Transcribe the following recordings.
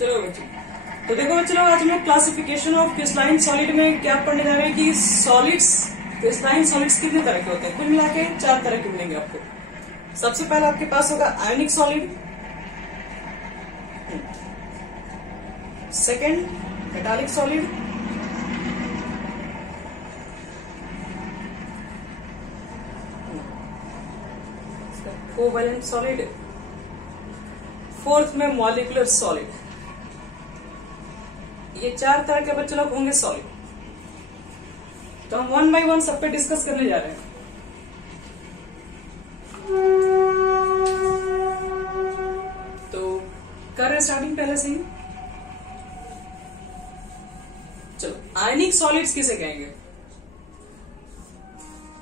चलो बच्चों, तो देखो बच्चों आज हम लोग क्लासिफिकेशन ऑफ क्रिस्टलाइन सॉलिड में क्या पढ़ने जा रहे हैं कि सॉलिड्स, क्रिस्टलाइन सॉलिड्स कितने तरह के होते हैं। कुल मिला के 4 तरह के मिलेंगे आपको। सबसे पहले आपके पास होगा आयनिक solid, second metallic solid, covalent solid, fourth में मॉलिक्यूलर सॉलिड। ये 4 तरह के बच्चे लोग होंगे सॉलिड। तो हम 1 बाय 1 सब पे डिस्कस करने जा रहे हैं। तो कर रहे स्टार्टिंग पहले से ही। चलो, आयनिक सॉलिड्स किसे कहेंगे?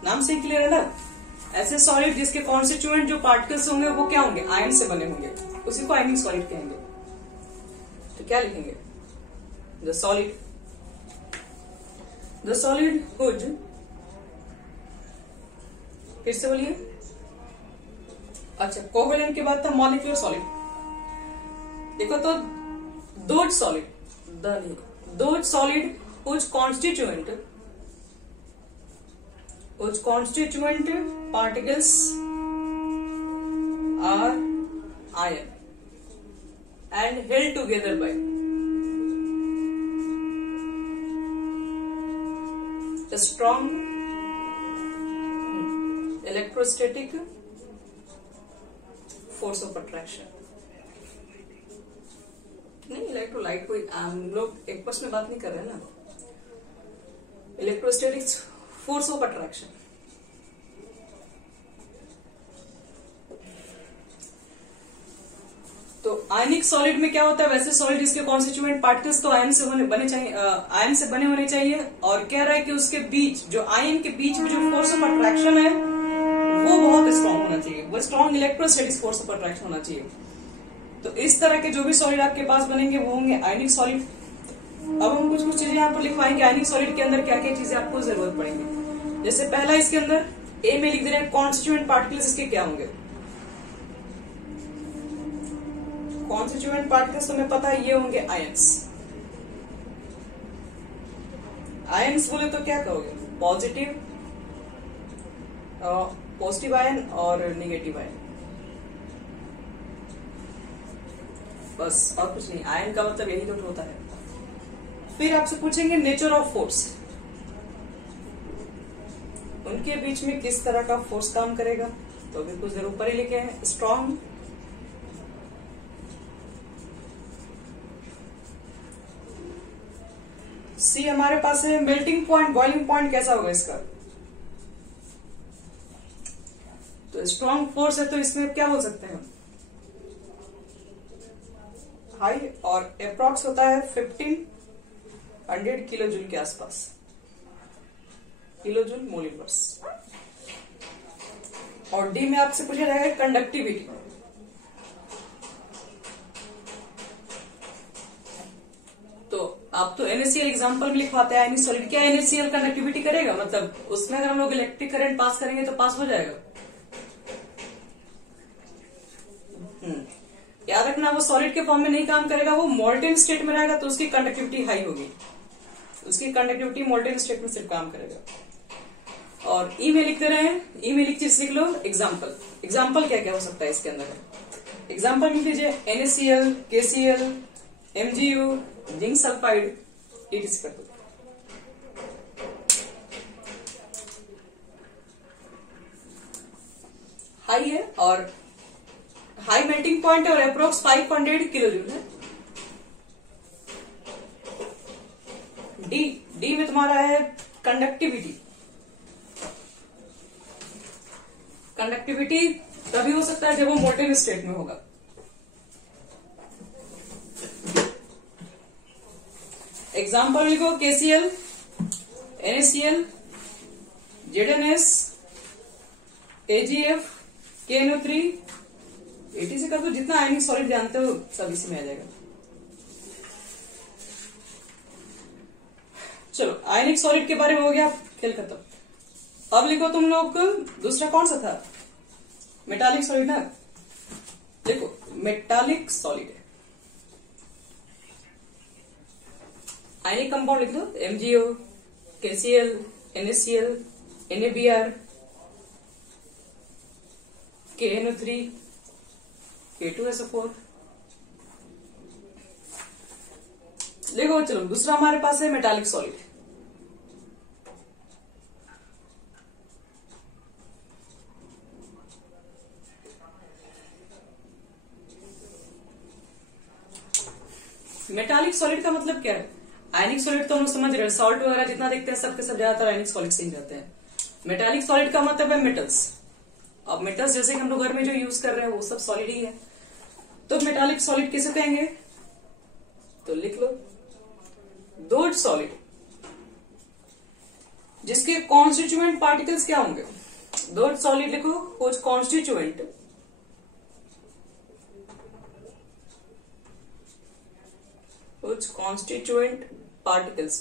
नाम से क्लियर है ना? ऐसे सॉलिड जिसके कॉन्स्टिट्यूएंट जो पार्टिकल्स होंगे वो क्या होंगे? आयन से बने होंगे, उसी को आयनिक सॉलिड कहेंगे। तो क्या लिखेंगे? The solid whose, फिर से बोलिए। अच्छा, कोवेलेंट के बाद था मॉलिक्यूलर सॉलिड। देखो तो those solid whose constituent particles are ion and held together by a strong electrostatic force of attraction। नहीं, इलेक्ट्रोलाइट कोई हम लोग एक्वस में बात नहीं कर रहे हैं ना। Electrostatic force of attraction. तो आयनिक सॉलिड में क्या होता है? वैसे सॉलिड जिसके कॉन्स्टिट्यूएंट पार्टिकल्स तो आयन से बने चाहिए, आयन से बने होने चाहिए। और कह रहा है कि उसके बीच जो आयन के बीच में जो फोर्स ऑफ अट्रैक्शन है वो बहुत स्ट्रांग होना चाहिए, वो strong electrostatic force of attraction होना चाहिए। तो इस तरह के जो भी सॉलिड आपके पास बनेंगे वो होंगे आयनिक सॉलिड। अब हम कुछ चीजें यहाँ पर लिखवाएंगे आयनिक सॉलिड के अंदर क्या क्या चीजें आपको जरूरत पड़ेंगी। जैसे पहला इसके अंदर ए में लिख दे रहे हैं कॉन्स्टिट्यूएंट पार्टिकल्स, इसके क्या होंगे? कॉन्स्टिट्यूएंट पार्टिकल्स तुम्हें पता है ये होंगे आयंस। आयंस बोले तो क्या कहोगे? पॉजिटिव आयन और निगेटिव आयन, बस और कुछ नहीं। आयन का मतलब यही तो होता है। फिर आपसे पूछेंगे नेचर ऑफ फोर्स, उनके बीच में किस तरह का फोर्स काम करेगा। तो अभी कुछ देर ऊपर ही लिखे हैं स्ट्रॉन्ग, सी हमारे पास है मेल्टिंग पॉइंट, बॉइलिंग पॉइंट कैसा होगा इसका? तो स्ट्रॉन्ग फोर्स है तो इसमें क्या बोल सकते हैं? हाई, और अप्रॉक्स होता है 1500 किलो जूल के आसपास, किलो जूल मोल इनवर्स। और डी में आपसे पूछा जाएगा कंडक्टिविटी। तो आप तो NaCl एग्जांपल में लिखवाते हैं आयनिक सॉलिड। क्या NaCl कंडक्टिविटी करेगा? मतलब उसमें अगर हम लोग इलेक्ट्रिक करंट पास करेंगे तो पास हो जाएगा। याद रखना, वो सॉलिड के फॉर्म में नहीं काम करेगा, वो मोल्टेन स्टेट में रहेगा तो उसकी कंडक्टिविटी हाई होगी, उसकी कंडक्टिविटी मोल्टेन स्टेट में सिर्फ काम करेगा। और ई में लिखते रहे, ई में लिख चीज लिख लो एग्जाम्पल। एग्जाम्पल क्या क्या हो सकता है इसके अंदर? एग्जाम्पल लिख लीजिए NaCl, KCl, MgU, zinc sulphide, etc कर दो। हाई है और हाई मेल्टिंग पॉइंट है और अप्रोक्स 500 किलो जूल है। डी में तुम्हारा है कंडक्टिविटी। कंडक्टिविटी तभी हो सकता है जब वो मोल्टेन स्टेट में होगा। एग्जाम्पल लिखो KCl, NaCl, ZnS, AgF, KNO3, etc कर दो। जितना आयनिक सॉलिड जानते हो सब इसी में आ जाएगा। चलो, आयनिक सॉलिड के बारे में हो गया, खेल खत्म। अब लिखो तुम लोग दूसरा कौन सा था? मेटालिक सॉलिड ना। देखो मेटालिक सॉलिड है, आयनिक कंपाउंड लिख दो, MgO, KCl, NaCl, NaBr, KNO3, K2SO4। देखो चलो दूसरा हमारे पास है मेटालिक सॉलिड। मेटालिक सॉलिड का मतलब क्या है? आयनिक सॉलिड तो हम लोग समझ रहे हैं, सॉल्ट वगैरह जितना देखते हैं सबके सब ज्यादातर आयनिक सॉलिड से ही रहते हैं। मेटालिक सॉलिड का मतलब है मेटल्स। अब मेटल्स जैसे कि हम लोग घर में जो यूज कर रहे हैं वो सब सॉलिड ही है। तो मेटालिक सॉलिड किसे कहेंगे? तो लिख लो, दो सॉलिड जिसके कॉन्स्टिट्यूएंट पार्टिकल्स क्या होंगे? दो सॉलिड लिखो, कुछ constituent particles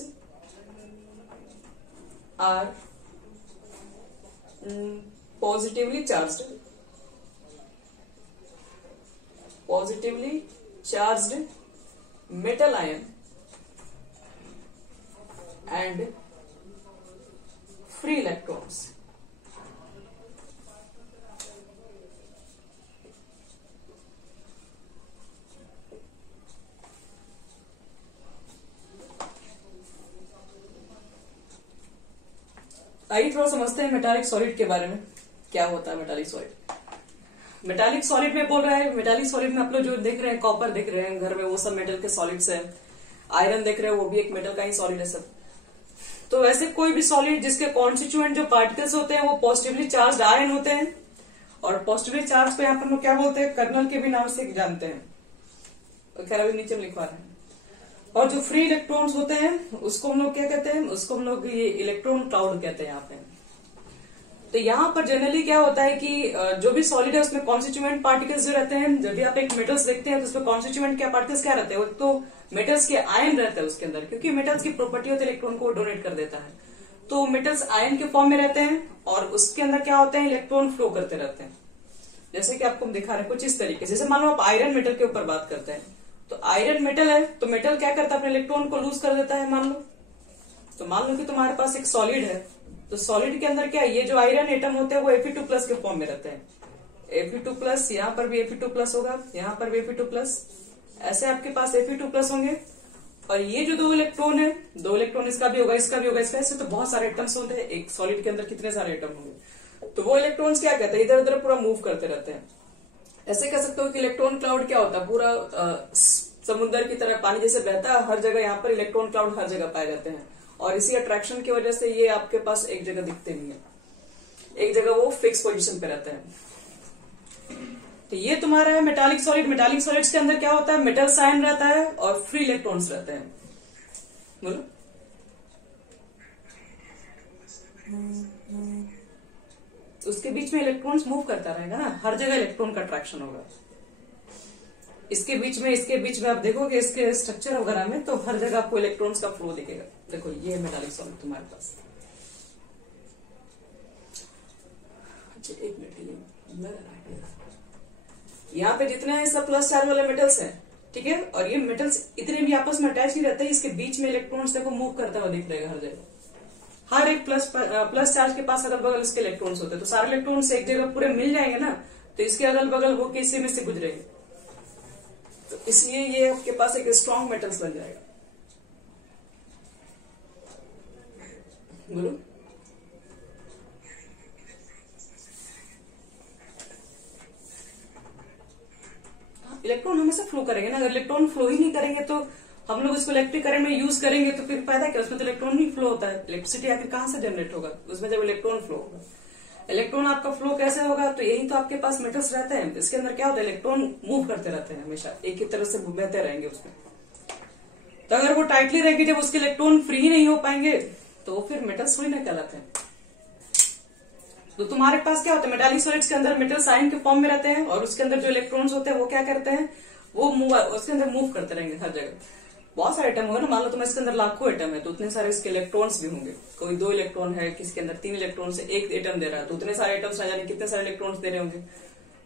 are positively charged metal ion and free electrons। आइए थोड़ा समझते हैं मेटालिक सॉलिड के बारे में, क्या होता है मेटालिक सॉलिड। मेटालिक सॉलिड में बोल रहा है, मेटालिक सॉलिड में आप लोग जो देख रहे हैं, कॉपर देख रहे हैं घर में, वो सब मेटल के सॉलिड्स है। आयरन देख रहे हैं, वो भी एक मेटल का ही सॉलिड है सब। तो ऐसे कोई भी सॉलिड जिसके कॉन्स्टिट्यूएंट जो पार्टिकल्स होते हैं वो पॉजिटिवली चार्ज आयन होते हैं, और पॉजिटिवली चार्ज को यहाँ पर हम लोग क्या बोलते हैं? कर्नल के भी नाम से जानते हैं। खैर अभी नीचे में लिखवा रहे हैं। और जो फ्री इलेक्ट्रॉन्स होते हैं उसको हम लोग क्या कहते हैं? उसको हम लोग ये इलेक्ट्रॉन क्लाउड कहते हैं यहाँ पे। तो यहाँ पर जनरली क्या होता है कि जो भी सॉलिड है उसमें कॉन्स्टिट्यूएंट पार्टिकल्स जो रहते हैं, जब भी आप एक मेटल्स देखते हैं तो उसमें कॉन्स्टिट्यूएंट क्या पार्टिकल्स क्या रहते हैं? तो मेटल्स के आयन रहते हैं उसके अंदर, क्योंकि मेटल्स की प्रॉपर्टी होती है इलेक्ट्रॉन को डोनेट कर देता है। तो मेटल्स आयन के फॉर्म में रहते हैं और उसके अंदर क्या होते हैं? इलेक्ट्रॉन फ्लो करते रहते हैं। जैसे कि आपको हम दिखा रहे हैं कुछ इस तरीके से। जैसे मान लो आप आयरन मेटल के ऊपर बात करते हैं, तो आयरन मेटल है तो मेटल क्या करता है? अपने इलेक्ट्रॉन को लूज कर देता है। मान लो तो मान लो कि तुम्हारे पास एक सॉलिड है, तो सॉलिड के अंदर क्या है? ये जो आयरन एटम होते हैं वो Fe2+ के फॉर्म में रहते हैं। Fe2+, यहाँ पर भी Fe2+ होगा, यहाँ पर भी Fe2+, ऐसे आपके पास Fe2+ होंगे। और ये जो दो इलेक्ट्रॉन है, दो इलेक्ट्रॉन इसका भी होगा, इसका भी होगा, इसका, ऐसे तो बहुत सारे एटम्स होते हैं एक सॉलिड के अंदर। कितने सारे एटम होंगे? तो वो इलेक्ट्रॉन्स क्या कहते हैं? इधर उधर पूरा मूव करते रहते हैं। ऐसे कह सकते हो कि इलेक्ट्रॉन क्लाउड क्या होता है? पूरा समुद्र की तरह पानी जैसे बहता है, हर जगह यहाँ पर इलेक्ट्रॉन क्लाउड हर जगह पाए जाते हैं। और इसी अट्रैक्शन की वजह से ये आपके पास एक जगह दिखते नहीं है, एक जगह वो फिक्स पोजीशन पे रहते हैं। तो ये तुम्हारा है मेटालिक सॉलिड। मेटालिक सॉलिड्स के अंदर क्या होता है? मेटल आयन रहता है और फ्री इलेक्ट्रॉन्स रहते हैं। बोलो। उसके बीच में इलेक्ट्रॉन्स मूव करता रहेगा ना, हर जगह इलेक्ट्रॉन का अट्रैक्शन होगा। इसके बीच में आप देखोगे इसके स्ट्रक्चर वगैरह में, तो हर जगह आपको इलेक्ट्रॉन्स का फ्लो दिखेगा। देखो ये मेटालिक सॉलिड तुम्हारे पास। अच्छा एक मिनट, यहाँ पे जितने हैं सब प्लस चार्ज वाले मेटल्स हैं, ठीक है। और ये मेटल्स इतने भी आपस में अटैच नहीं रहते, इसके बीच में इलेक्ट्रॉन्स देखो मूव करता हुआ दिख रहेगा हर जगह। हर एक प्लस चार्ज के पास अगल बगल इसके इलेक्ट्रॉन्स होते हैं, तो सारे इलेक्ट्रॉन्स एक जगह पूरे मिल जाएंगे ना, तो इसके अगल बगल वो किसी में से गुजरेंगे, तो इसलिए ये आपके पास एक स्ट्रॉन्ग मेटल्स बन जाएगा। बोलो। इलेक्ट्रॉन हमेशा फ्लो करेंगे ना, अगर इलेक्ट्रॉन फ्लो ही नहीं करेंगे तो हम लोग इसको इलेक्ट्रिक करंट में यूज करेंगे तो फिर फायदा क्या? उसमें तो इलेक्ट्रॉन ही फ्लो होता है। इलेक्ट्रिसिटी आखिर कहां से जनरेट होगा? उसमें जब इलेक्ट्रॉन फ्लो होगा। इलेक्ट्रॉन आपका फ्लो कैसे होगा? तो यही तो आपके पास मेटल्स रहते हैं, इसके अंदर क्या होता है? इलेक्ट्रॉन मूव करते रहते हैं, हमेशा एक ही तरह से बहते रहेंगे उसमें। तो अगर वो टाइटली रहेगी, जब उसके इलेक्ट्रॉन फ्री ही नहीं हो पाएंगे तो फिर मेटल्स थोड़ी ना कहलाते हैं। तो तुम्हारे पास क्या होता है? मेटालिक सॉलिड्स के अंदर मेटल्स आयन के फॉर्म में रहते हैं, और उसके अंदर जो इलेक्ट्रॉन्स होते हैं वो क्या करते हैं? वो उसके अंदर मूव करते रहेंगे हर जगह। बहुत सारे एटम होंगे ना, मान लो तुम्हारे इसके अंदर लाखों एटम है, तो उतने सारे इसके इलेक्ट्रॉन्स भी होंगे। कोई 2 इलेक्ट्रॉन है, किसके अंदर 3 इलेक्ट्रॉन से एक एटम दे रहा है, तो उतने सारे एटम्स ना जाने कितने सारे इलेक्ट्रॉन्स दे रहे होंगे।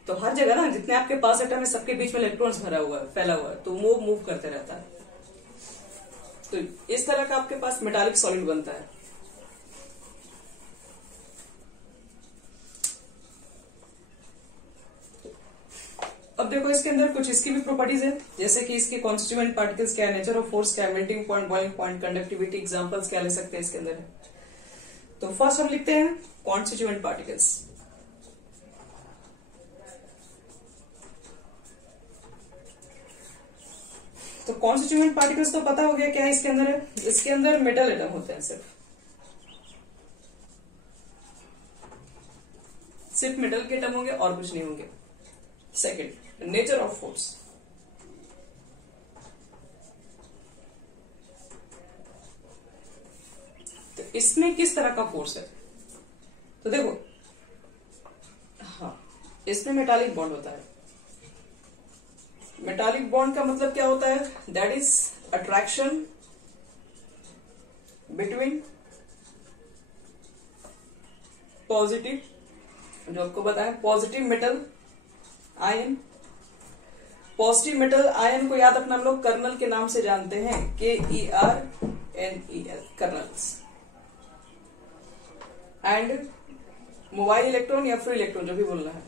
तो हर जगह ना जितने आपके पास एटम है सबके बीच में इलेक्ट्रॉन्स भरा हुआ है, फैला हुआ है, तो वो मूव करते रहता है। तो इस तरह का आपके पास मेटालिक सॉलिड बनता है। अब देखो इसके अंदर कुछ इसकी भी प्रॉपर्टीज है, जैसे कि इसके कॉन्स्टिट्यूएंट पार्टिकल्स क्या है, नेचर ऑफ फोर्स क्या है, melting point, boiling point, conductivity, examples क्या ले सकते हैं इसके अंदर। तो फर्स्ट हम लिखते हैं कॉन्स्टिट्यूएंट पार्टिकल्स। तो कॉन्स्टिट्यूएंट पार्टिकल्स तो पता हो गया क्या है इसके अंदर है। इसके अंदर मेटल एटम होते हैं, सिर्फ मेटल के एटम होंगे और कुछ नहीं होंगे। Second, nature of force. तो इसमें किस तरह का फोर्स है, तो देखो, हाँ, इसमें मेटालिक बॉन्ड होता है। मेटालिक बॉन्ड का मतलब क्या होता है, that is attraction between positive, जो आपको बताया positive metal ion. Positive metal ion को याद रखना हम लोग कर्नल के नाम से जानते हैं, KERNEL, colonel's. And mobile electron या फ्री इलेक्ट्रॉन, जो भी बोलना है,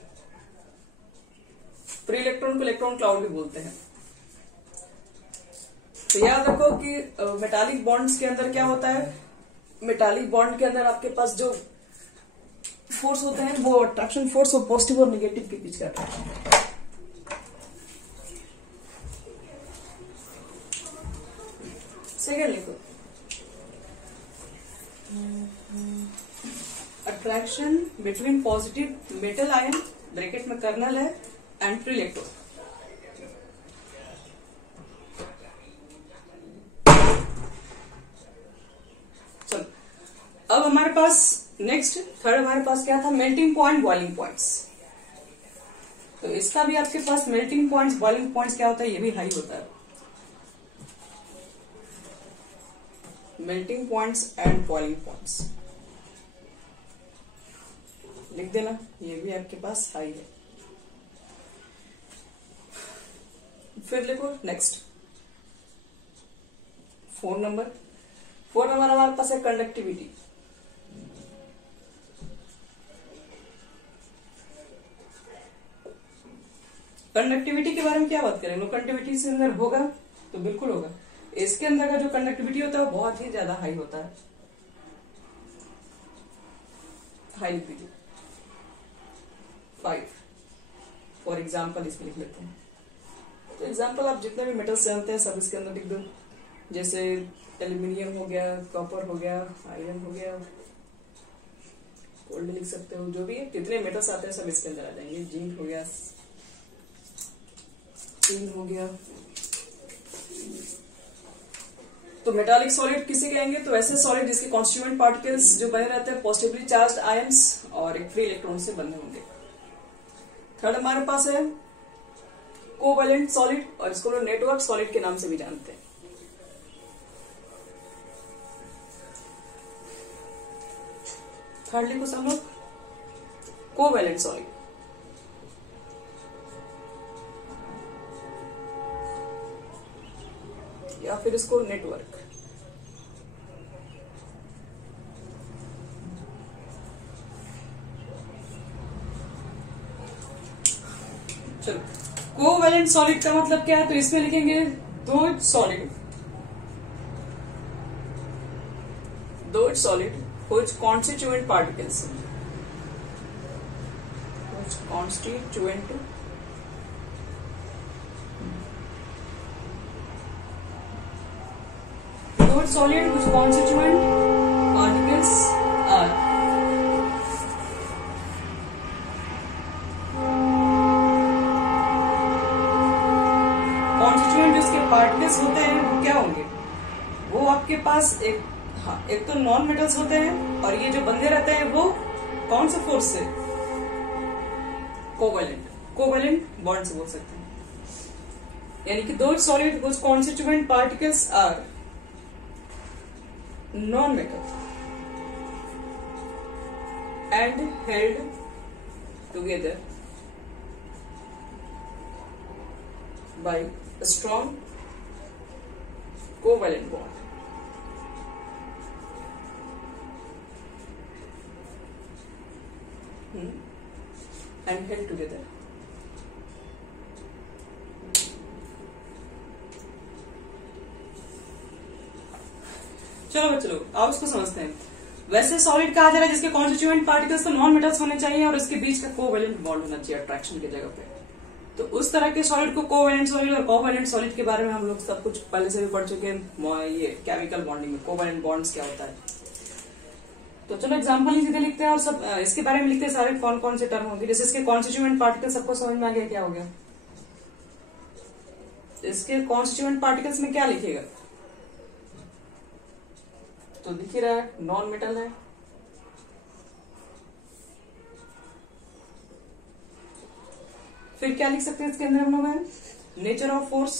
फ्री इलेक्ट्रॉन को इलेक्ट्रॉन क्लाउड भी बोलते हैं। तो याद रखो कि मेटालिक बॉन्ड्स के अंदर क्या होता है, मेटालिक बॉन्ड के अंदर आपके पास जो फोर्स होते हैं वो अट्रैक्शन फोर्स और पॉजिटिव और नेगेटिव के बीच का है। सेकेंड लिखो, attraction between positive metal ion, bracket में कर्नल है, एंड फ्री इलेक्ट्रॉन। चलो अब हमारे पास नेक्स्ट थर्ड हमारे पास क्या था, मेल्टिंग पॉइंट, बॉइलिंग पॉइंट्स। तो इसका भी आपके पास मेल्टिंग पॉइंट्स, बॉइलिंग पॉइंट्स क्या होता है, ये भी हाई होता है। Melting points and boiling points लिख देना, ये भी आपके पास हाई है। फिर लिखो नेक्स्ट 4 नंबर हमारे पास है कंडक्टिविटी। कंडक्टिविटी के बारे में क्या बात करें, कंडक्टिविटी से अंदर होगा तो बिल्कुल होगा। इसके अंदर का जो कंडक्टिविटी होता है वो बहुत ही ज्यादा हाई होता है, हाई लिखिए 5 फॉर एग्जाम्पल इसमें लिख लेते हैं। तो एग्जाम्पल आप जितने भी मेटल्स जानते हैं सब इसके अंदर लिख दो, जैसे एल्यूमिनियम हो गया, कॉपर हो गया, आयरन हो गया, गोल्ड लिख सकते हो, जो भी है जितने मेटल्स आते हैं सब इसके अंदर आ जाएंगे। जिंक हो गया, स्टील हो गया। तो मेटालिक सॉलिड किसे कहेंगे, तो ऐसे सॉलिड जिसके कॉन्स्टिट्यूएंट पार्टिकल्स जो बने रहते हैं पॉजिटिवली चार्ज्ड आयंस और एक फ्री इलेक्ट्रॉन से बने होंगे। थर्ड हमारे पास है कोवैलेंट सॉलिड, और इसको लोग नेटवर्क सॉलिड के नाम से भी जानते हैं। थर्डली को हम लोग कोवैलेंट सॉलिड, या फिर इसको नेटवर्क। चलो कोवैलेंट सॉलिड का मतलब क्या है, तो इसमें लिखेंगे दो solid which constituent particles, which constituent those solid which constituent particles are constituent, जिसके पार्टिकल्स होते हैं वो क्या होंगे, वो आपके पास एक तो नॉन मेटल्स होते हैं, और ये जो बंधे रहते हैं वो कौन से फोर्स से, कोवैलेंट बॉन्ड से बोल सकते हैं। यानी कि दो solid which constituent particles are non metal and held together by strong covalent bond. and held together. चलो बच्चों लोग आओ इसको समझते हैं। वैसे सॉलिड कहा जा रहा है जिसके कॉन्स्टिट्यूएंट पार्टिकल्स तो नॉन मेटल्स होने चाहिए और इसके बीच का कोवेलेंट बॉन्ड होना चाहिए अट्रैक्शन की जगह पे। तो उस तरह के सॉलिड को कोवेलेंट सॉलिड और कोवेलेंट सॉलिड के बारे में हम लोग सब कुछ पहले से भी पढ़ चुके हैं। ये केमिकल बॉन्डिंग में कोवेलेंट बॉन्ड्स क्या होता है। तो चलो एग्जाम्पल ही सीधे लिखते हैं और सब इसके बारे में लिखते हैं सारे कौन कौन से टर्म होंगे। जैसे इसके कॉन्स्टिट्यूएंट पार्टिकल सबको समझ में आ गया क्या हो गया। इसके कॉन्स्टिट्यूएंट पार्टिकल्स में क्या लिखेगा तो दिख ही रहा है नॉन मेटल है। फिर क्या लिख सकते हैं इसके अंदर हम लोग नेचर ऑफ फोर्स।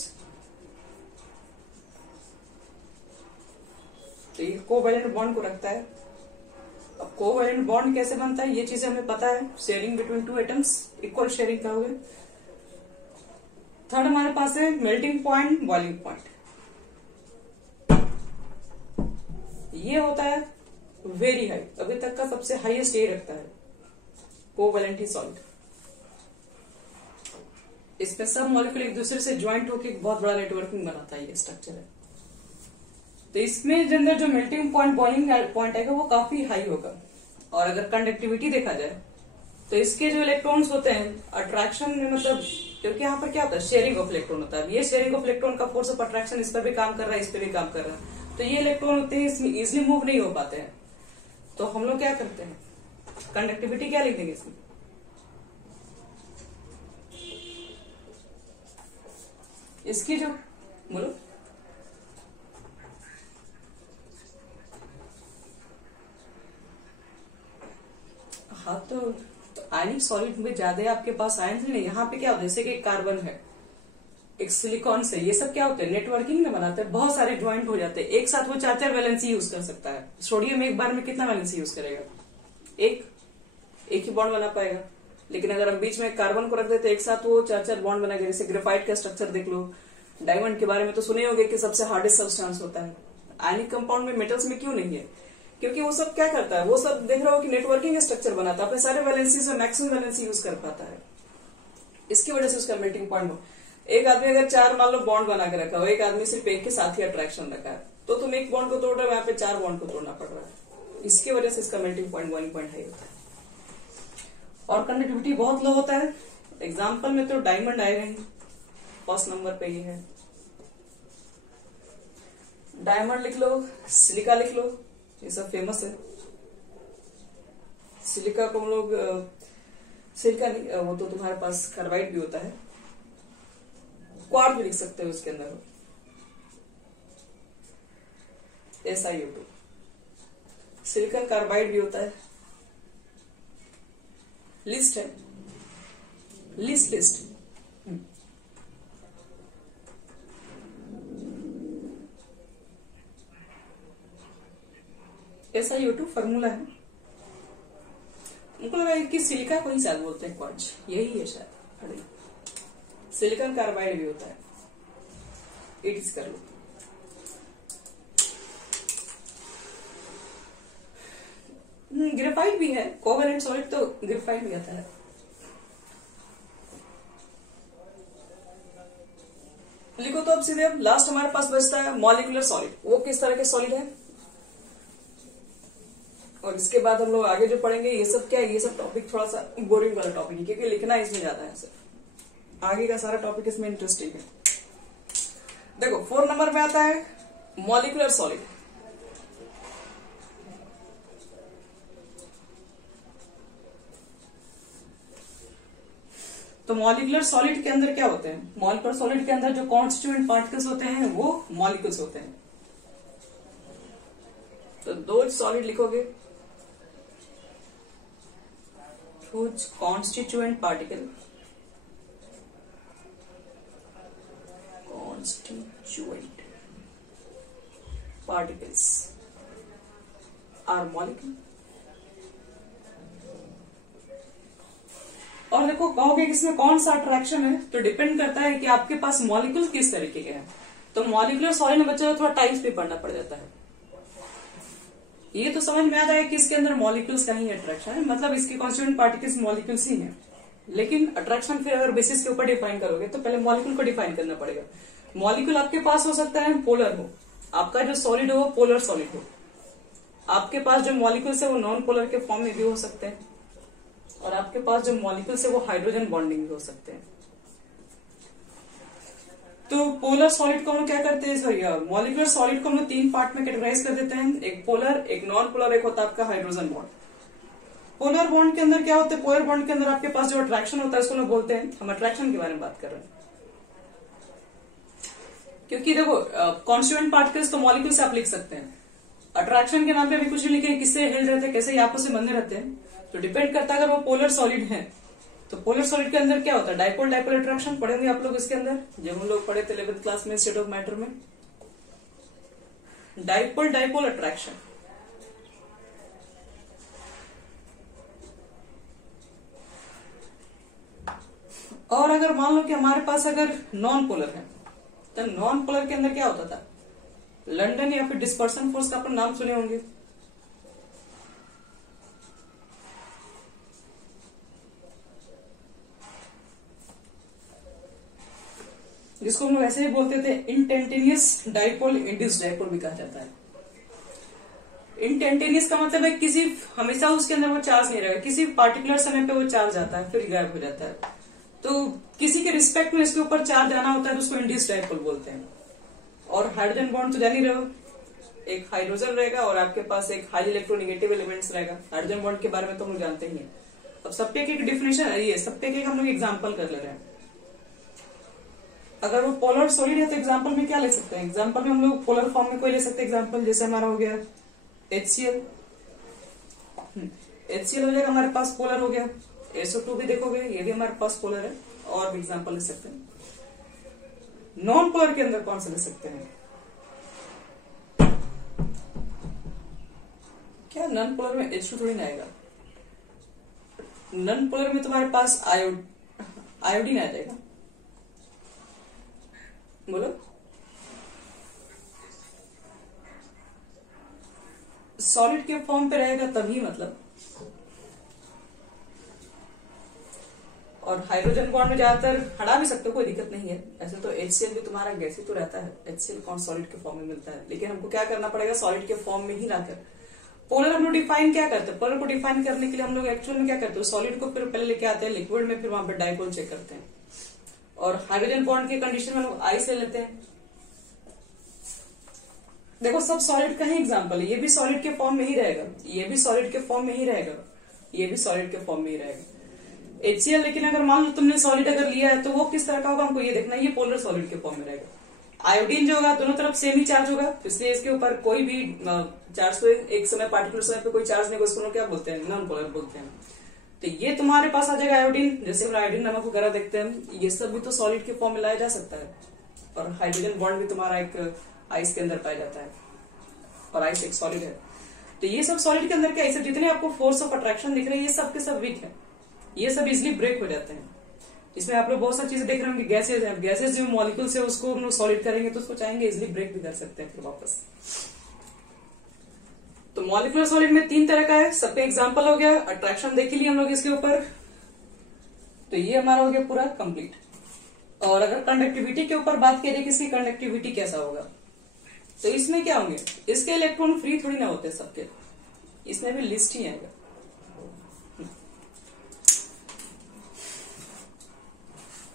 तो ये कोवैलेंट बॉन्ड को रखता है। अब कोवैलेंट बॉन्ड कैसे बनता है ये चीजें हमें पता है। Sharing between two atoms, equal sharing का हो गया। थर्ड हमारे पास है मेल्टिंग पॉइंट, बॉइलिंग पॉइंट। ये होता है वेरी हाई, अभी तक का सबसे हाईएस्ट ये रखता है कोवैलेंट सॉलिड। इसमें सब मॉलिक्यूल एक दूसरे से ज्वाइंट होकर एक बहुत बड़ा नेटवर्किंग बनाता है, ये स्ट्रक्चर है। तो इसमें जो अंदर जो मेल्टिंग पॉइंट, बॉइलिंग पॉइंट आएगा वो काफी हाई होगा। और अगर कंडक्टिविटी देखा जाए तो इसके जो इलेक्ट्रॉन्स होते हैं अट्रैक्शन में, मतलब क्योंकि यहाँ पर क्या होता है शेयरिंग ऑफ इलेक्ट्रॉन होता है। ये शेयरिंग ऑफ इलेक्ट्रॉन का फोर्स ऑफ अट्रैक्शन इस पर भी काम कर रहा है, इस पर भी काम कर रहा है। तो ये इलेक्ट्रॉन होते हैं इसमें इजिली मूव नहीं हो पाते हैं। तो हम लोग क्या करते हैं कंडक्टिविटी क्या लिख देंगे इसमें इसकी जो बोलो हाँ तो आयनिक सॉलिड में ज्यादा आपके पास आयन नहीं। यहाँ पे क्या होता है जैसे कि कार्बन है, एक सिलिकॉन से, ये सब क्या होते हैं नेटवर्किंग में बनाते हैं, बहुत सारे ज्वाइंट हो जाते हैं एक साथ। वो 4-4 वैलेंसी यूज कर सकता है। सोडियम एक बार में कितना वैलेंसी यूज करेगा, एक ही बॉन्ड बना पाएगा। लेकिन अगर हम बीच में कार्बन को रख देते एक साथ वो 4-4 बॉन्ड बनाएगा। जैसे ग्रेफाइट का स्ट्रक्चर देख लो, डायमंड के बारे में तो सुने होंगे कि सबसे हार्डेस्ट सब्सटेंस होता है। आयनिक कंपाउंड में मेटल्स में क्यों नहीं है, क्योंकि वो सब क्या करता है, वो सब देख रहा हो कि नेटवर्किंग स्ट्रक्चर बनाता है, अपने सारे वैलेंसी से मैक्सिमम वैलेंसी यूज कर पाता है। इसकी वजह से उसका मेल्टिंग पॉइंट हो। एक आदमी अगर 4 मान लो बॉन्ड बना के रखा हो, एक आदमी सिर्फ एक के साथ ही अट्रैक्शन रखा है, तो तुम एक बॉन्ड को तोड़ रहे हो, वहां पे 4 बॉन्ड को तोड़ना पड़ रहा है। इसकी वजह से इसका melting point, boiling point high होता है। और कंडक्टिविटी बहुत लो होता है। एग्जाम्पल में तो डायमंड आएगा ही, फर्स्ट नंबर पे ही है। डायमंड लिख लो, सिलिका लिख लो, ये सब फेमस है। सिलिका को हम लोग सिलिका नहीं, वो तो तुम्हारे पास कार्बाइड भी होता है। क्वार्ट भी लिख सकते हो उसके अंदर, SiO2। सिलिकॉन कार्बाइड भी होता है। लिस्ट है, लिस्ट SiO2 फॉर्मूला है। उनको लगा कि सिलिका को ही शायद बोलते हैं क्वार्ट्ज, यही है शायद। सिलिकॉन कार्बाइड भी होता है, इट कर लो। ग्रेफाइट भी है, कोवैलेंट सॉलिड तो ग्रेफाइट भी आता है। लिखो तो अब सीधे। अब लास्ट हमारे पास बचता है मॉलिक्यूलर सॉलिड। वो किस तरह के सॉलिड है, और इसके बाद हम लोग आगे जो पढ़ेंगे ये सब क्या है, ये सब टॉपिक थोड़ा सा बोरिंग वाला टॉपिक है, क्योंकि लिखना इसमें ज्यादा है। सिर्फ आगे का सारा टॉपिक इसमें इंटरेस्टिंग है। देखो 4 नंबर में आता है मॉलिक्यूलर सॉलिड। तो मॉलिक्यूलर सॉलिड के अंदर क्या होते हैं, मॉलिक्यूलर सॉलिड के अंदर जो कॉन्स्टिट्यूएंट पार्टिकल्स होते हैं वो मॉलिक्यूल्स होते हैं। तो 2 सॉलिड लिखोगे, कुछ constituent particle, constituent particles are molecule. और देखो कहोगे कि इसमें कौन सा अट्रैक्शन है, तो डिपेंड करता है कि आपके पास मॉलिक्यूल किस तरीके के हैं। तो मॉलिक्यूलर सॉलिड में बच्चों को थोड़ा टाइप्स भी पढ़ना पड़ जाता है। ये तो समझ में आ जाएगा कि इसके अंदर मॉलिक्यूल्स का ही अट्रैक्शन है, मतलब इसके कॉन्स्टिट्यूएंट पार्टिकल्स मॉलिक्यूल्स ही हैं। लेकिन अट्रैक्शन फिर अगर बेसिस के ऊपर डिफाइन करोगे तो पहले मॉलिक्यूल को डिफाइन करना पड़ेगा। मॉलिक्यूल आपके पास हो सकता है पोलर हो, आपका जो सॉलिड हो पोलर सॉलिड हो, आपके पास जो मॉलिक्यूल्स है वो नॉन पोलर के फॉर्म में भी हो सकते हैं, और आपके पास जो मॉलिक्यूल्स है वो हाइड्रोजन बॉन्डिंग भी हो सकते हैं। तो पोलर सॉलिड को हम क्या करते हैं, सॉरी मॉलिक्यूलर सॉलिड को हम लोग 3 पार्ट में कैटेगराइज कर देते हैं, एक पोलर, एक नॉन पोलर, एक होता है आपका हाइड्रोजन बॉन्ड। पोलर बॉन्ड के अंदर क्या होता है, पोलर बॉन्ड के अंदर आपके पास जो अट्रैक्शन होता है उसको लोग बोलते हैं, हम अट्रैक्शन के बारे में बात कर रहे हैं। क्योंकि देखो कॉन्स्टिट्यूएंट पार्टिकल्स तो मॉलिक्यूल से आप लिख सकते हैं, अट्रैक्शन के नाम पे अभी कुछ नहीं लिखे, किससे हिल रहते हैं, कैसे आपस में बंधे रहते हैं, तो डिपेंड करता है। अगर वो पोलर सॉलिड है तो पोलर सॉलिड के अंदर क्या होता है, डाइपोल डाइपोल अट्रैक्शन पढ़ेंगे आप लोग इसके अंदर, जब हम लोग पढ़े थे 11th क्लास में स्टेट ऑफ मैटर में, डाइपोल डाइपोल अट्रैक्शन। और अगर मान लो कि हमारे पास अगर नॉन पोलर है, तो नॉन पोलर के अंदर क्या होता था, लंडन या फिर डिस्पर्सन फोर्स का अपन नाम सुने होंगे। जिसको हम लोग ऐसे ही बोलते थे इंटेंटेनियस डाइपोल इंड्यूस्ड डाइपोल भी कहा जाता है। इंटेंटेनियस का मतलब है किसी हमेशा उसके अंदर वो चार्ज नहीं रहेगा, किसी पार्टिकुलर समय पे वो चार्ज आता है फिर गायब हो जाता है, तो किसी के रिस्पेक्ट में इसके ऊपर चार्ज आना होता है तो उसको इंड्यूस्ड डाइपोल बोलते हैं। और हाइड्रोजन बॉन्ड तो जान ही रहे हो, एक हाइड्रोजन रहेगा और आपके पास एक हाई इलेक्ट्रोनेगेटिव एलिमेंट्स रहेगा। हाइड्रोजन बॉन्ड के बारे में तो हम लोग जानते ही हैं। अब सबके एक डिफिनेशन है, ये सबके एक हम लोग एग्जाम्पल कर ले रहे हैं। अगर वो पोलर सॉलिड है तो एग्जाम्पल में क्या ले सकते हैं, एग्जाम्पल में हम लोग पोलर फॉर्म में कोई ले सकते हैं एग्जाम्पल, जैसे हमारा हो गया HCl। HCl हो जाएगा हमारे पास, पोलर हो गया। SO2 भी देखोगे ये भी हमारे पास पोलर है, और भी एग्जाम्पल ले सकते हैं। नॉन पोलर के अंदर कौन सा ले सकते हैं, क्या नॉन पोलर में H2 थोड़ी ना आएगा, नॉन पोलर में तुम्हारे पास आयोडीन आ जाएगा। बोलो, सॉलिड के फॉर्म पे रहेगा तभी, मतलब। और हाइड्रोजन बॉन्ड में ज्यादातर हटा भी सकते हो, कोई दिक्कत नहीं है। ऐसे तो HCl भी तुम्हारा गैस ही तो रहता है, HCl कौन सॉलिड के फॉर्म में मिलता है, लेकिन हमको क्या करना पड़ेगा, सॉलिड के फॉर्म में ही लाकर। पोलर हम लोग डिफाइन क्या करते हैं, पोलर को डिफाइन करने के लिए हम लोग एक्चुअल में क्या करते हैं, सॉलिड को फिर पहले लेके आते हैं लिक्विड में, फिर वहां पर डाइपोल चेक करते हैं, और हाइड्रोजन बॉन्ड की कंडीशन में लोग आइस ले लेते हैं। देखो सब सॉलिड का ही एग्जांपल है, ये भी सॉलिड के फॉर्म में ही रहेगा, ये भी सॉलिड के फॉर्म में ही रहेगा, ये भी सॉलिड के फॉर्म में ही रहेगा। HCl, लेकिन अगर मान लो तुमने सॉलिड अगर लिया है तो वो किस तरह का होगा, हमको ये देखना है, ये पोलर सॉलिड के फॉर्म में रहेगा। आयोडीन जो होगा दोनों तरफ सेम ही चार्ज होगा, इसलिए इसके ऊपर कोई भी चार्ज को एक समय पार्टिकुलर समय पे कोई चार्ज नहीं होगा, इसको क्या बोलते हैं, नॉन पोलर बोलते हैं। तो ये तुम्हारे पास आ जाएगा आयोडीन, जैसे हम आयोडीन नमक वगैरह देखते हैं, ये सब भी तो सॉलिड के फॉर्म में लाया जा सकता है। और हाइड्रोजन बॉन्ड भी तुम्हारा एक आइस के अंदर पाया जाता है, और आइस एक सॉलिड है। तो ये सब सॉलिड के अंदर क्या, ये सब जितने आपको फोर्स ऑफ अट्रैक्शन दिख रहे हैं ये सब के सब वीक है, ये सब इजिली ब्रेक हो जाते हैं। इसमें आप लोग बहुत सारी चीजें देख रहे होंगे, गैसेज है, गैसेज जो मॉलिक्यूल्स है उसको हम लोग सॉलिड करेंगे तो उसको चाहेंगे इजिली ब्रेक भी कर सकते हैं फिर वापस। तो मॉलिक्यूलर सॉलिड में 3 तरह का है, सबका एग्जांपल हो गया, अट्रैक्शन देख लिए हम लोग इसके ऊपर, तो ये हमारा हो गया पूरा कंप्लीट। और अगर कंडक्टिविटी के ऊपर बात करें कि इसकी कंडक्टिविटी कैसा होगा, तो इसमें क्या होंगे, इसके इलेक्ट्रॉन फ्री थोड़ी ना होते सबके, इसमें भी लिस्ट ही आएगा।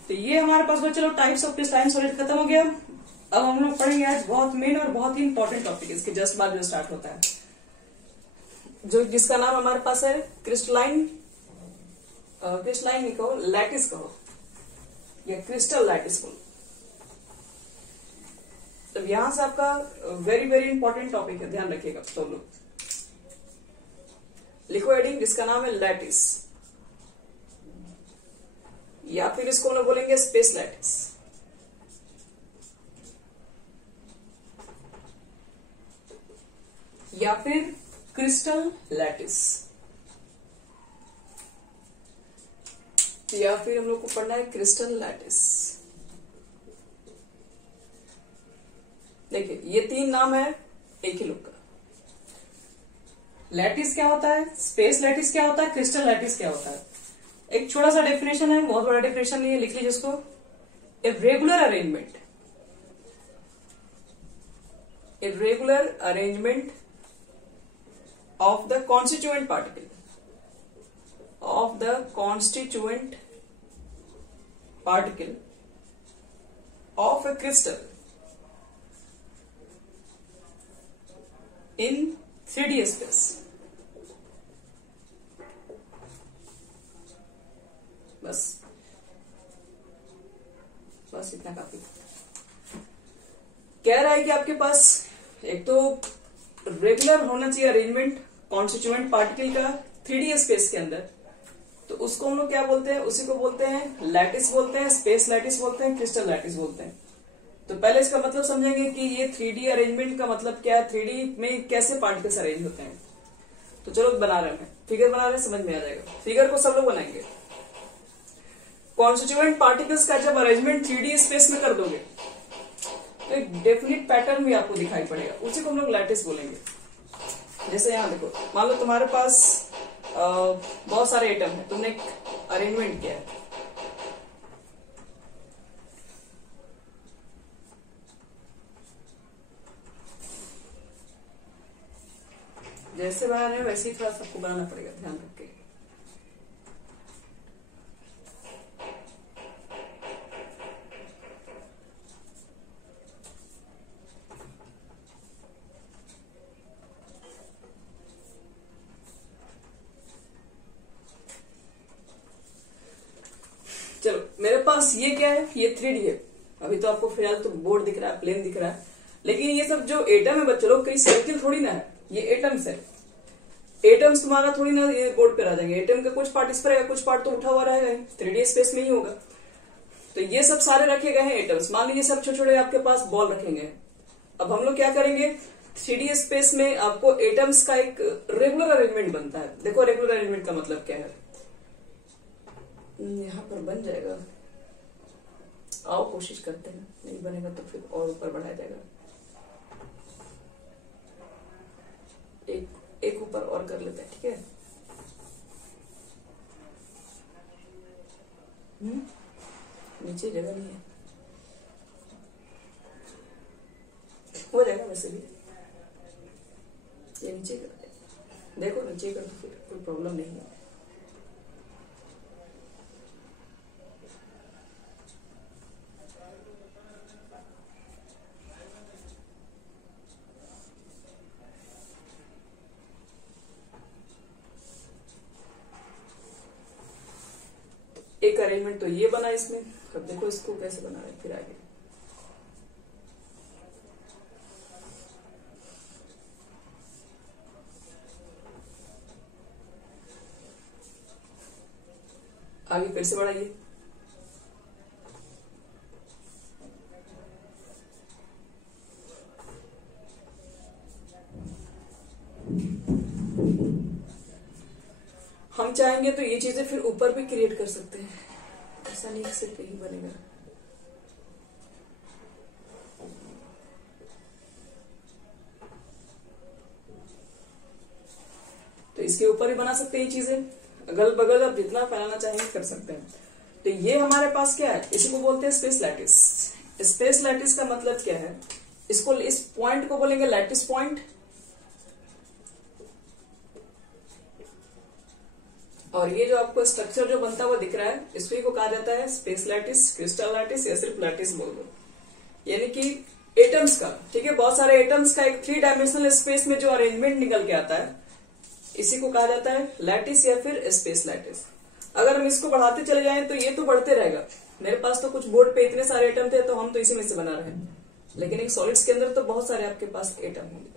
तो ये हमारे पास वो, चलो टाइप्स ऑफ क्रिस्टलाइन सॉलिड खत्म हो गया। अब हम लोग पढ़ेंगे आज बहुत मेन और बहुत ही इंपॉर्टेंट टॉपिक, इसके जस्ट बाद जो स्टार्ट होता है, जो जिसका नाम हमारे पास है क्रिस्टलाइन, क्रिस्टलाइन नहीं कहो, लैटिस कहो, या क्रिस्टल लैटिस कहो। तो यहां से आपका वेरी वेरी इंपॉर्टेंट टॉपिक है, ध्यान रखिएगा। तो लोग लिखो हेडिंग, जिसका नाम है लैटिस, या फिर इसको हम लोग बोलेंगे स्पेस लैटिस। या फिर क्रिस्टल लैटिस, या फिर हम लोग को पढ़ना है क्रिस्टल लैटिस। देखिए ये 3 नाम है एक ही लोग का, लैटिस क्या होता है, स्पेस लैटिस क्या होता है, क्रिस्टल लैटिस क्या होता है। एक छोटा सा डेफिनेशन है, बहुत बड़ा डेफिनेशन नहीं है, लिख लीजिए इसको। A regular arrangement, a regular arrangement of the constituent particle of a crystal in 3D space। बस इतना काफी। कह रहा है कि आपके पास एक तो रेगुलर होना चाहिए अरेंजमेंट कॉन्स्टिट्यूएंट पार्टिकल का 3D स्पेस के अंदर, तो उसको हम लोग क्या बोलते हैं, उसी को बोलते हैं लैटिस बोलते हैं, स्पेस लैटिस बोलते हैं, क्रिस्टल लैटिस बोलते हैं। तो पहले इसका मतलब समझेंगे कि ये 3D अरेंजमेंट का मतलब क्या है, 3D में कैसे पार्टिकल्स अरेंज होते हैं। तो चलो बना रहे हैं, फिगर बना रहे हैं, समझ में आ जाएगा। फिगर को सब लोग बनाएंगे। कॉन्स्टिट्यूएंट पार्टिकल्स का जब अरेंजमेंट 3D स्पेस में कर दोगे तो एक डेफिनेट पैटर्न भी आपको दिखाई पड़ेगा, उसी को हम लोग लैटिस बोलेंगे। जैसे यहां देखो, मान लो तुम्हारे पास बहुत सारे एटम है, तुमने एक अरेंजमेंट किया है। जैसे बना रहे हैं वैसे ही थोड़ा सबको बनाना पड़ेगा, ध्यान रख के। चलो मेरे पास ये क्या है, ये 3D है। अभी तो आपको फिलहाल तो बोर्ड दिख रहा है, प्लेन दिख रहा है, लेकिन ये सब जो एटम है बच्चों लोग, कहीं सर्किल थोड़ी ना है, ये एटम्स है। एटम्स तुम्हारा थोड़ी ना ये बोर्ड पे आ जाएंगे, एटम का कुछ पार्ट इस पर रहेगा, कुछ पार्ट तो उठा हुआ रहेगा, 3D स्पेस में ही होगा। तो ये सब सारे रखे गए हैं एटम्स। मान लीजिए सब छोटे छोटे आपके पास बॉल रखेंगे। अब हम लोग क्या करेंगे, 3D स्पेस में आपको एटम्स का एक रेगुलर अरेंजमेंट बनता है। देखो रेगुलर अरेंजमेंट का मतलब क्या है, यहां पर बन जाएगा। आओ कोशिश करते हैं, नहीं बनेगा तो फिर और ऊपर बढ़ाया जाएगा। एक ऊपर और कर लेते हैं, ठीक है। नीचे जगह नहीं है, हो जाएगा वैसे भी। ये नीचे कर, देखो नीचे कर तो फिर कोई प्रॉब्लम नहीं है। एक अरेंजमेंट तो ये बना इसमें। अब देखो इसको कैसे बना रहे फिर आगे। आगे फिर से बढ़ाइए। हम चाहेंगे तो ये चीजें फिर ऊपर भी क्रिएट कर सकते हैं, ऐसा नहीं सिर्फ यही बनेगा। तो इसके ऊपर भी बना सकते हैं ये चीजें, अगल बगल आप जितना फैलाना चाहेंगे कर सकते हैं। तो ये हमारे पास क्या है, इसी को बोलते हैं स्पेस लैटिस। स्पेस लैटिस का मतलब क्या है, इसको इस पॉइंट को बोलेंगे लैटिस पॉइंट, और ये जो आपको स्ट्रक्चर जो बनता हुआ दिख रहा है इसको को कहा जाता है स्पेस लैटिस, क्रिस्टल लैटिस या सिर्फ लैटिस बोल दो। यानी कि एटम्स का, ठीक है, बहुत सारे एटम्स का एक 3 डायमेंशनल स्पेस में जो अरेंजमेंट निकल के आता है इसी को कहा जाता है लैटिस या फिर स्पेस लैटिस। अगर हम इसको बढ़ाते चले जाएं तो ये तो बढ़ते रहेगा। मेरे पास तो कुछ बोर्ड पे इतने सारे एटम थे तो हम तो इसी में से बना रहे हैं, लेकिन एक सॉलिड्स के अंदर तो बहुत सारे आपके पास एटम होंगे।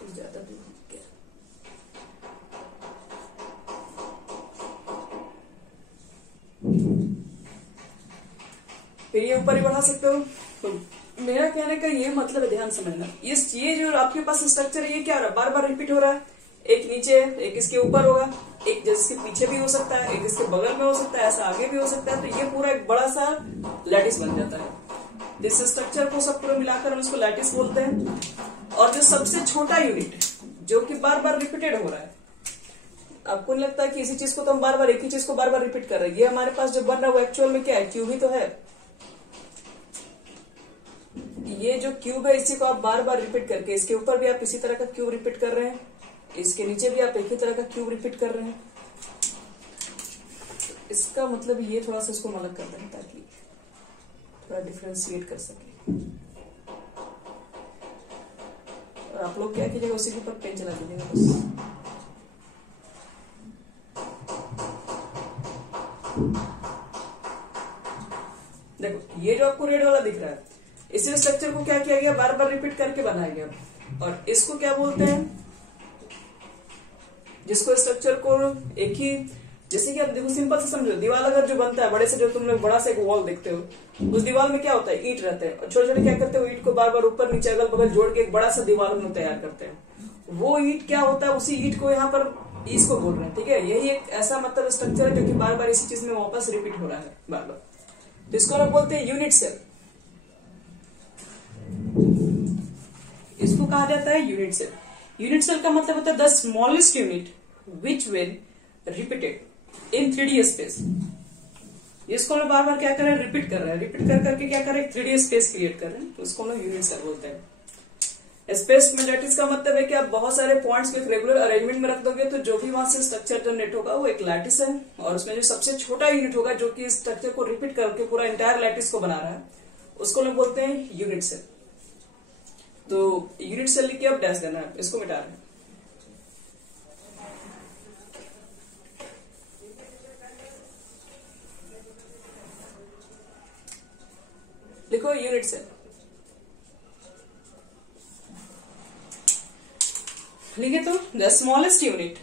कुछ ज्यादा दूर क्या, फिर ये ऊपर ही बढ़ा सकते हो। तो मेरा कहने का ये मतलब है, ध्यान समझना, ये जो आपके पास स्ट्रक्चर है ये क्या हो रहा है, बार बार रिपीट हो रहा है। एक नीचे, एक इसके ऊपर होगा, एक जिसके पीछे भी हो सकता है, एक इसके बगल में हो सकता है, ऐसा आगे भी हो सकता है। तो ये पूरा एक बड़ा सा लैटिस बन जाता है। इस स्ट्रक्चर को सब पूरा मिलाकर हम उसको लैटिस बोलते हैं। और जो सबसे छोटा यूनिट जो कि बार बार रिपीटेड हो रहा है, आपको नहीं लगता कि इसी चीज को तो हम बार बार एक ही चीज को बार बार रिपीट कर रहे हैं? ये हमारे पास जो बन रहा है वो एक्चुअल में क्या है? क्यूब ही तो है। ये जो क्यूब है इसी को आप बार बार रिपीट करके, इसके ऊपर भी आप इसी तरह का क्यूब रिपीट कर रहे हैं, इसके नीचे भी आप एक ही तरह का क्यूब रिपीट कर रहे हैं। इसका मतलब ये थोड़ा सा इसको अलग कर दें ताकि थोड़ा डिफ्रेंशिएट कर सके। और आप लोग क्या कीजिएगा, उसी के ऊपर पेन चला दीजिएगा बस। देखो ये जो आपको रेड वाला दिख रहा है, इसी स्ट्रक्चर को क्या किया गया, बार बार रिपीट करके बनाया गया। और इसको क्या बोलते हैं? जिसको स्ट्रक्चर को एक ही, जैसे कि आप देखो सिंपल से समझो, दीवार अगर जो बनता है बड़े से, जो तुम लोग बड़ा सा एक वॉल देखते हो, उस दीवार में क्या होता है? ईंट रहते हैं। और छोटे छोटे क्या करते हो, ईंट को बार बार ऊपर नीचे अगल बगल जोड़ के एक बड़ा सा दीवार हम लोग तैयार करते हैं। वो ईंट क्या होता है, उसी ईंट को यहाँ पर इसको बोल रहे हैं, ठीक है। यही एक ऐसा मतलब स्ट्रक्चर है जो कि बार बार इसी चीज में वापस रिपीट हो रहा है बार बार। तो इसको हम बोलते हैं यूनिट सेल। इसको कहा जाता है यूनिट सेल। यूनिट सेल का मतलब होता है the smallest unit which when repeated in 3D space. इसको हम बार बार क्या कर रहे हैं, रिपीट कर रहे हैं। रिपीट कर करके क्या कर रहे हैं, 3D स्पेस क्रिएट कर रहे हैं, तो उसको हम यूनिट सेल बोलते हैं। स्पेस में लैटिस का मतलब है कि आप बहुत सारे पॉइंट्स को एक रेगुलर अरेंजमेंट में रख दोगे तो जो भी वहां से स्ट्रक्चर जनरेट होगा वो एक लैटिस है। और उसमें जो सबसे छोटा यूनिट होगा जो कि स्ट्रक्चर को रिपीट करके पूरा इंटायर लैटिस को बना रहा है, उसको हम बोलते हैं यूनिट सेल। तो यूनिट सेल लिख के आप डैश देना है, इसको मिटा रहे हैं। लिखो यूनिट सेल। लिखे तो the smallest unit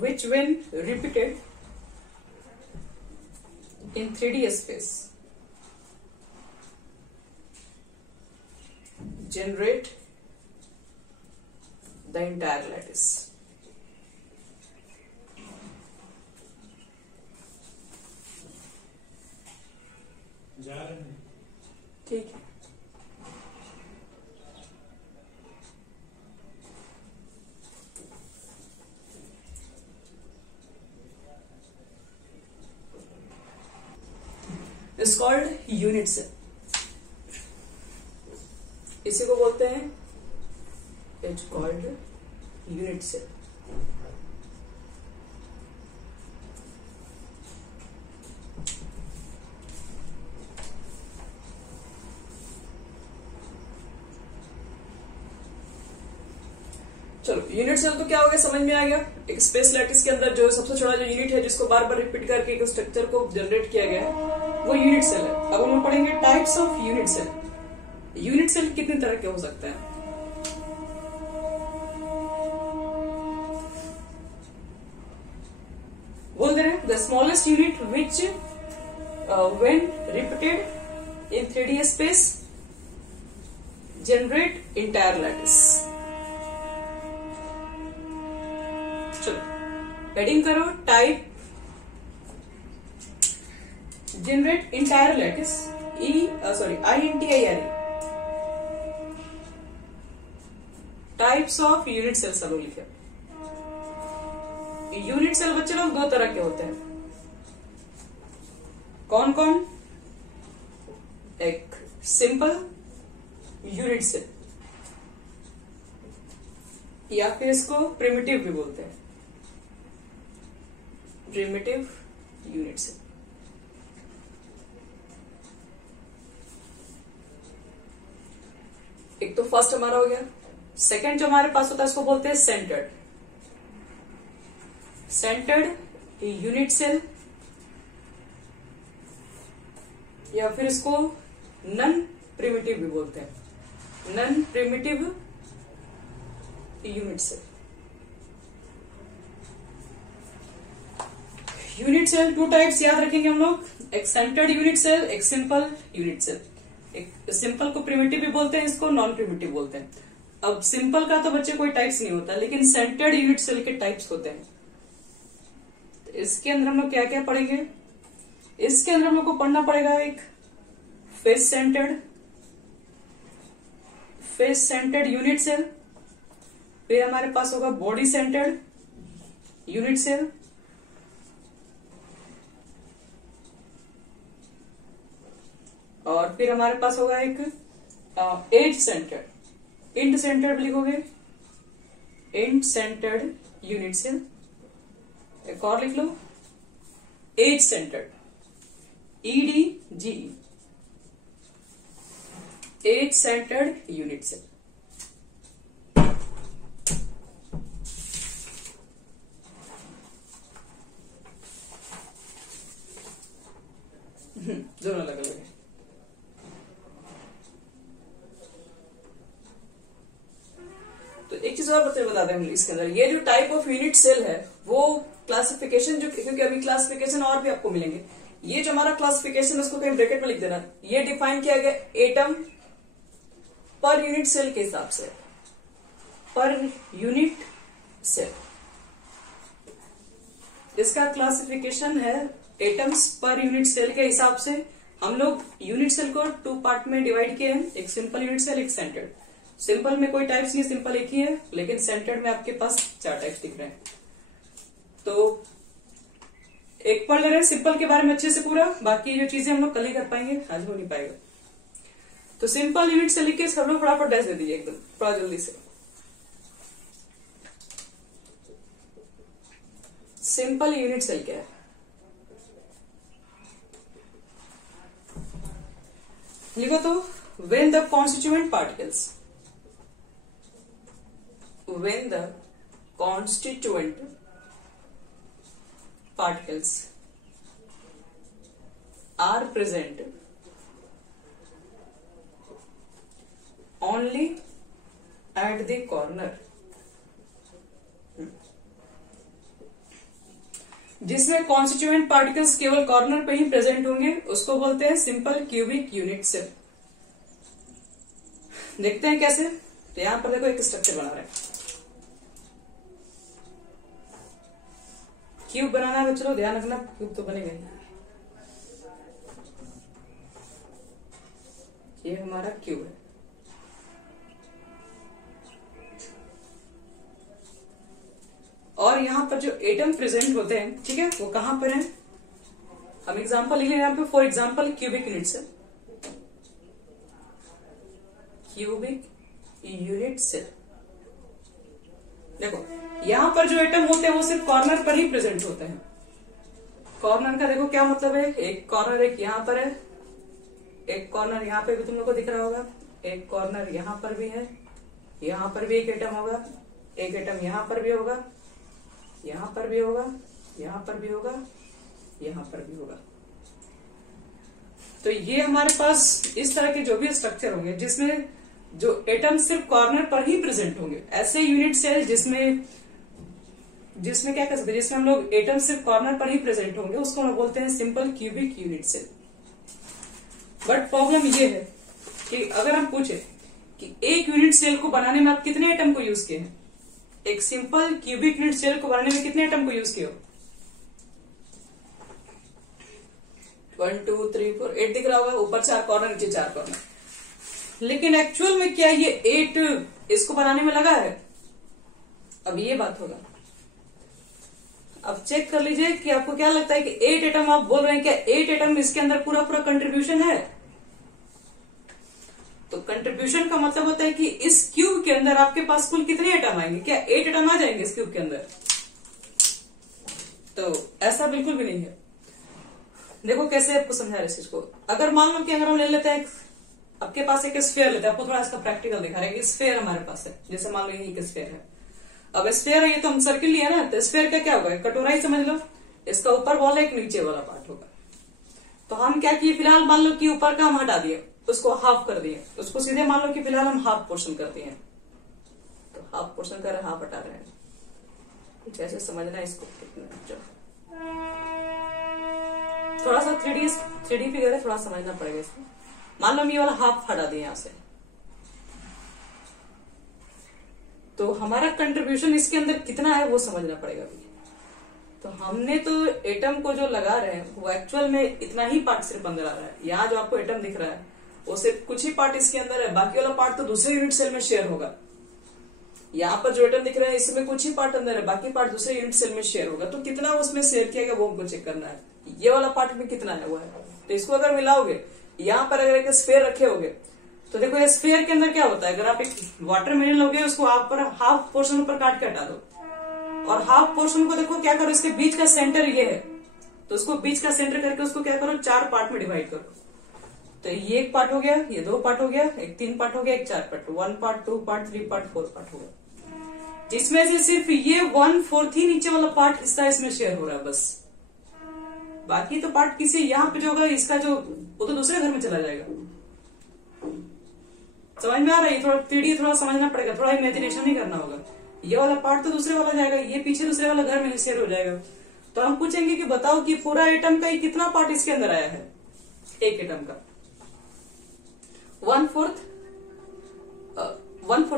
which when repeated in 3D space generate the entire lattice। ठीक है। Is called unit cell. इसी को बोलते हैं इज कॉल्ड यूनिट सेल। चलो यूनिट सेल तो क्या हो गया, समझ में आ गया। एक स्पेस लैटिस के अंदर जो सबसे छोटा जो यूनिट है जिसको बार बार रिपीट करके एक स्ट्रक्चर को जनरेट किया गया है वो यूनिट सेल है। अब हम लोग पढ़ेंगे types of unit cell. Unit cell कितने तरह के हो सकते हैं? बोल दे रहे हैं the smallest unit which when repeated in 3D space generate entire lattice. Heading करो type generate entire lattice INTIRE types of unit cell सब लिखे। यूनिट सेल बच्चे लोग दो तरह के होते हैं। कौन कौन? एक सिंपल यूनिट सेल या फिर इसको प्रिमिटिव भी बोलते हैं, प्रिमिटिव यूनिट सेल। एक तो फर्स्ट हमारा हो गया। सेकंड जो हमारे पास होता है उसको बोलते हैं सेंटर्ड यूनिट सेल या फिर इसको नन प्रिमिटिव भी बोलते हैं, non primitive unit cell. Unit cell two types याद रखेंगे हम लोग। एक सेंटर्ड यूनिट सेल, एक सिंपल यूनिट सेल। एक सिंपल को प्रिमिटिव भी बोलते हैं, इसको नॉन प्रिमिटिव बोलते हैं। अब सिंपल का तो बच्चे कोई टाइप्स नहीं होता, लेकिन सेंटर्ड यूनिट सेल के टाइप्स होते हैं। तो इसके अंदर हम लोग क्या क्या पढ़ेंगे? इसके अंदर हम लोग को पढ़ना पड़ेगा एक फेस सेंटर्ड यूनिट सेल, फिर हमारे पास होगा बॉडी सेंटर्ड यूनिट सेल, और फिर हमारे पास होगा एक एज सेंटर्ड, इंड सेंटर्ड लिखोगे, इंड सेंटर्ड यूनिट सेल। एक और लिख लो, edge centred, EDGE, edge centred unit cell. दोनों अलग अलग है। तो एक चीज और बता दें हम इसके अंदर, ये जो टाइप ऑफ यूनिट सेल है वो क्लासिफिकेशन जो, क्योंकि अभी क्लासिफिकेशन और भी आपको मिलेंगे, ये जो हमारा क्लासिफिकेशन उसको कहीं ब्रैकेट में लिख देना। ये डिफाइन किया गया एटम पर यूनिट सेल के हिसाब से, पर यूनिट सेल इसका क्लासिफिकेशन है एटम्स पर यूनिट सेल के हिसाब से। हम लोग यूनिट सेल को 2 पार्ट में डिवाइड किए हैं, एक सिंपल यूनिट सेल, एक सेंटर्ड। सिंपल में कोई टाइप्स नहीं, सिंपल एक ही है, लेकिन सेंटर्ड में आपके पास 4 टाइप्स दिख रहे हैं। तो एक पढ़ ले रहे हैं सिंपल के बारे में अच्छे से पूरा, बाकी जो चीजें हम लोग कल ही कर पाएंगे, आज हो नहीं पाएगा। तो सिंपल यूनिट सेल लिख के सब लोग फटाफट डैश दे दीजिए एकदम थोड़ा जल्दी से। सिंपल यूनिट सेल क्या है? लिखो तो, when the constituent particles are present only at the corner, जिसमें कॉन्स्टिट्यूएंट पार्टिकल्स केवल कॉर्नर पे ही प्रेजेंट होंगे उसको बोलते हैं सिंपल क्यूबिक यूनिट सेल। देखते हैं कैसे। तो यहां पर देखो एक स्ट्रक्चर बना रहे हैं, क्यूब बनाना है बच्चों, ध्यान रखना क्यूब तो बनेगा ही। ये हमारा क्यूब है, और यहां पर जो एटम प्रेजेंट होते हैं, ठीक है, वो कहां पर हैं? हम एग्जांपल लिख लें यहां पे, for example cubic unit cell, cubic unit cell. देखो यहां पर जो एटम होते हैं वो सिर्फ कॉर्नर पर ही प्रेजेंट होते हैं। कॉर्नर का देखो क्या मतलब है, एक कॉर्नर एक यहां पर है, एक कॉर्नर यहां पे भी तुम लोग को दिख रहा होगा, एक कॉर्नर यहां पर भी है, यहां पर भी एक एटम होगा, एक एटम यहां पर भी होगा, यहां पर भी होगा, यहां पर भी होगा, यहां पर भी होगा। तो ये हमारे पास इस तरह के जो भी स्ट्रक्चर होंगे जिसमें जो एटम सिर्फ कॉर्नर पर ही प्रेजेंट होंगे, ऐसे यूनिट सेल जिसमें क्या कर सकते हैं, जिसमें हम लोग एटम सिर्फ कॉर्नर पर ही प्रेजेंट होंगे, उसको हम बोलते हैं simple cubic unit cell. But problem ये है कि अगर हम पूछे कि एक यूनिट सेल को बनाने में आप कितने एटम को यूज किए हैं, एक सिंपल क्यूबिक यूनिट सेल को बनाने में कितने एटम को यूज किए हो? 1 2 3 4 8 दिख रहा होगा, ऊपर 4 कॉर्नर, नीचे 4 कॉर्नर। लेकिन एक्चुअल में क्या ये 8 इसको बनाने में लगा है? अब ये बात होगा। अब चेक कर लीजिए कि आपको क्या लगता है कि 8 एटम आप बोल रहे हैं, क्या 8 एटम इसके अंदर पूरा कंट्रीब्यूशन है? तो कंट्रीब्यूशन का मतलब होता है कि इस क्यूब के अंदर आपके पास कुल कितने एटम आएंगे? क्या 8 एटम आ जाएंगे इस क्यूब के अंदर? तो ऐसा बिल्कुल भी नहीं है। देखो कैसे आपको समझा रहे इस चीज को। अगर मान लो कि अगर हम ले लेते हैं, आपके पास एक स्फीयर लेते हैं, आपको थोड़ा इसका प्रैक्टिकल दिखा रहे हैं। स्फीयर हमारे पास है, जैसे मान लो यही एक स्फीयर है। अब स्फीयर है, ये तो हम सर्किल लिया ना, तो स्फीयर का क्या होगा? कटोरा ही समझ लो, इसका ऊपर वाला एक नीचे वाला पार्ट होगा। तो हम क्या किए, फिलहाल मान लो कि ऊपर का हम हटा दिए, उसको हाफ कर दिए, उसको सीधे मान लो कि फिलहाल हम हाफ पोर्शन करते हैं। तो हाफ पोर्शन कर रहे हैं, हाफ हटा रहे हैं। कुछ ऐसे समझना है इसको कितना। थोड़ा सा 3D फिगर है, थोड़ा समझना पड़ेगा इसको। मान लो हम ये वाला हाफ हटा दें यहां से, तो हमारा कंट्रीब्यूशन इसके अंदर कितना है वो समझना पड़ेगा अभी। तो हमने तो एटम को जो लगा रहे हैं वो एक्चुअल में इतना ही पार्ट सिर्फ अंदर आ रहा है। यहाँ जो आपको एटम दिख रहा है वो सिर्फ कुछ ही पार्ट इसके अंदर है, बाकी वाला पार्ट तो दूसरे यूनिट सेल में शेयर होगा। यहाँ पर जो एटम दिख रहे हैं इसमें कुछ ही पार्ट अंदर है, बाकी पार्ट दूसरे यूनिट सेल में शेयर होगा। तो कितना उसमें शेयर किया गया वो हमको चेक करना है। ये वाला पार्ट में कितना है वो है, तो इसको अगर मिलाओगे, यहाँ पर अगर एक स्फीयर रखे होगे तो देखो ये स्फीयर के अंदर क्या होता है, अगर आप एक वाटरमेलन लोगे उसको आप पर हाफ पोर्शन ऊपर काट के हटा दो, और हाफ पोर्शन को देखो क्या करो, इसके बीच का सेंटर ये है, तो उसको बीच का सेंटर करके उसको क्या करो 4 पार्ट में डिवाइड करो। तो ये 1 पार्ट हो गया, ये 2 पार्ट हो गया, एक 3 पार्ट हो गया, एक 4 part, 1 part 2 part 3 part 4 part हो गया, जिसमें से सिर्फ ये 1/4 ही नीचे वाला पार्ट हिस्सा इसमें शेयर हो रहा है बस। बाकी तो पार्ट किसी यहाँ पे जो होगा इसका जो वो तो दूसरे घर में चला जाएगा। समझ में आ रहा है? थोड़ा 3D थोड़ा समझना पड़ेगा, थोड़ा इमेजिनेशन ही करना होगा। ये वाला पार्ट तो दूसरे वाला जाएगा, ये पीछे दूसरे वाला घर में शेयर हो जाएगा। तो हम पूछेंगे कि बताओ कि पूरा एटम का ही कितना पार्ट इसके अंदर आया है, एक एटम का 1/4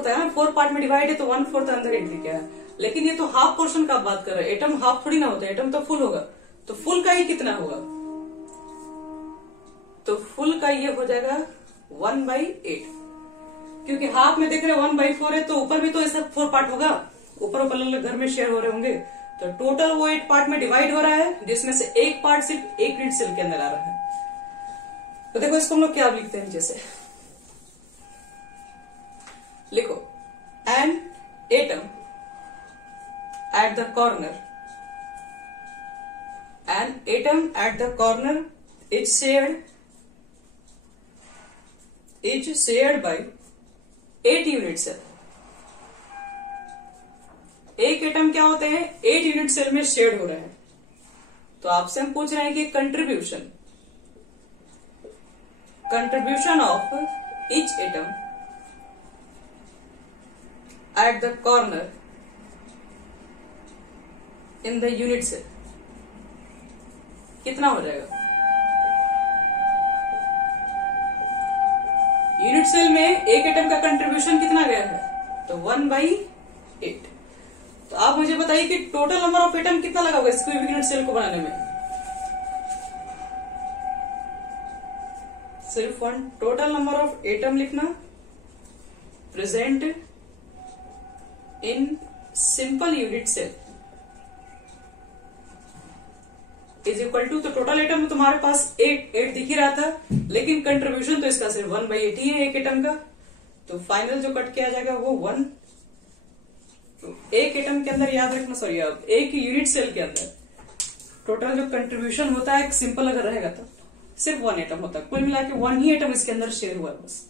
है ना, 4 पार्ट में डिवाइड है तो 1/4 अंदर एंट्री किया है। लेकिन ये तो हाफ पोर्शन का बात कर रहे हैं, एटम हाफ थोड़ी ना होता है, एटम तो फुल होगा। तो फुल का ही कितना होगा, तो फुल का ये हो जाएगा 1/8, क्योंकि हाफ में देख रहे 1/4 है, तो ऊपर भी तो ऐसा 4 पार्ट होगा, ऊपर ऊपर अलग घर में शेयर हो रहे होंगे। तो टोटल वो 8 पार्ट में डिवाइड हो रहा है, जिसमें से एक पार्ट सिर्फ एक यूनिट सेल के अंदर आ रहा है। तो देखो इसको हम लोग क्या लिखते हैं, जैसे लिखो an atom at the corner, an atom at the corner is shared by 8 unit cell. एक एटम क्या होते हैं, 8 यूनिट सेल में शेड हो रहे हैं। तो आपसे हम पूछ रहे हैं कि contribution of each atom at the corner in the unit cell कितना हो जाएगा। यूनिट सेल में एक एटम का कंट्रीब्यूशन कितना गया है, तो 1/8। तो आप मुझे बताइए कि टोटल नंबर ऑफ एटम कितना लगा होगा इस कोई भी यूनिट सेल को बनाने में। सिर्फ 1 टोटल नंबर ऑफ एटम लिखना present in simple unit cell is equal to, तो टोटल एटम तुम्हारे पास 8 दिख ही रहा था, लेकिन कंट्रीब्यूशन तो इसका सिर्फ 1/8 ही है एक एटम का। तो फाइनल जो कट किया जाएगा वो 1। तो एक एटम के अंदर याद रखना, सॉरी एक यूनिट सेल के अंदर टोटल जो कंट्रीब्यूशन होता है सिंपल अगर रहेगा तो सिर्फ 1 एटम होता है। कुल मिला के 1 ही एटम इसके अंदर शेयर हुआ है बस।